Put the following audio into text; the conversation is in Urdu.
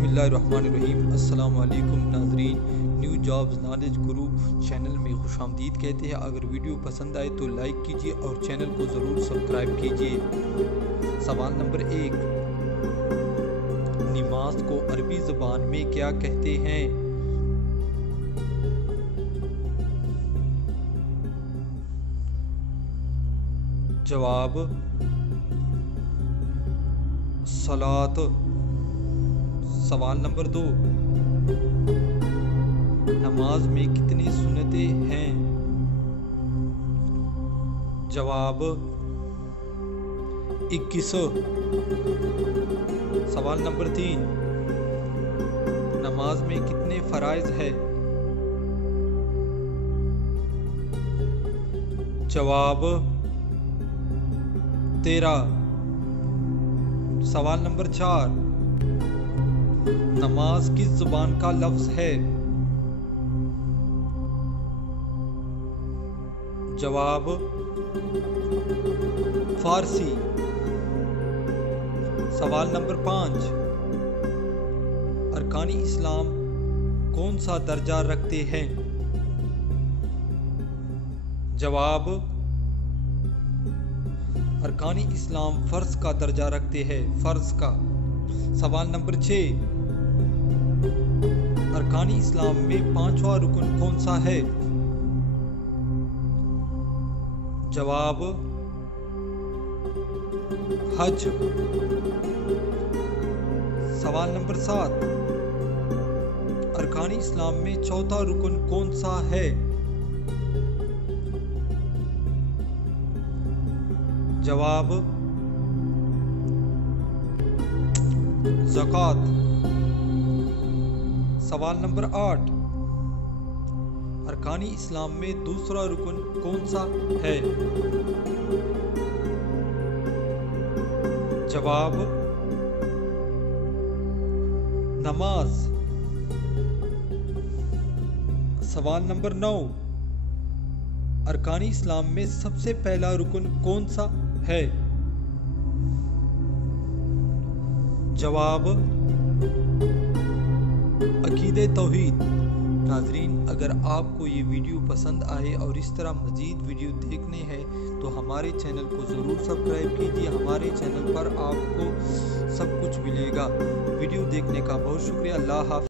بسم اللہ الرحمن الرحیم۔ السلام علیکم ناظرین، نیو جابز نالج گرو چینل میں خوش آمدید کہتے ہیں۔ اگر ویڈیو پسند آئے تو لائک کیجیے اور چینل کو ضرور سبسکرائب کیجیے۔ سوال نمبر 1، نماز کو عربی زبان میں کیا کہتے ہیں؟ جواب صلاۃ۔ سوال نمبر 2، نماز میں کتنی سنتیں ہیں؟ جواب 21۔ سوال نمبر 3، نماز میں کتنے فرائض ہیں؟ جواب 13۔ سوال نمبر 4، نماز کس زبان کا لفظ ہے؟ جواب فارسی۔ سوال نمبر 5، ارکان اسلام کون سا درجہ رکھتے ہیں؟ جواب ارکان اسلام فرض کا درجہ رکھتے ہیں، فرض کا۔ سوال نمبر 6، ارکان اسلام میں 5واں رکن کون سا ہے؟ جواب حج۔ سوال نمبر 7، ارکان اسلام میں 4تھا رکن کون سا ہے؟ جواب زکوٰۃ۔ سوال نمبر 8، ارکان اسلام میں دوسرا رکن کون سا ہے؟ جواب نماز۔ سوال نمبر 9، ارکان اسلام میں سب سے پہلا رکن کون سا ہے؟ جواب عقیدہ توحید۔ ناظرین، اگر آپ کو یہ ویڈیو پسند آئے اور اس طرح مزید ویڈیو دیکھنے ہیں تو ہمارے چینل کو ضرور سبسکرائب کیجیے۔ ہمارے چینل پر آپ کو سب کچھ ملے گا۔ ویڈیو دیکھنے کا بہت شکریہ۔ اللہ حافظ۔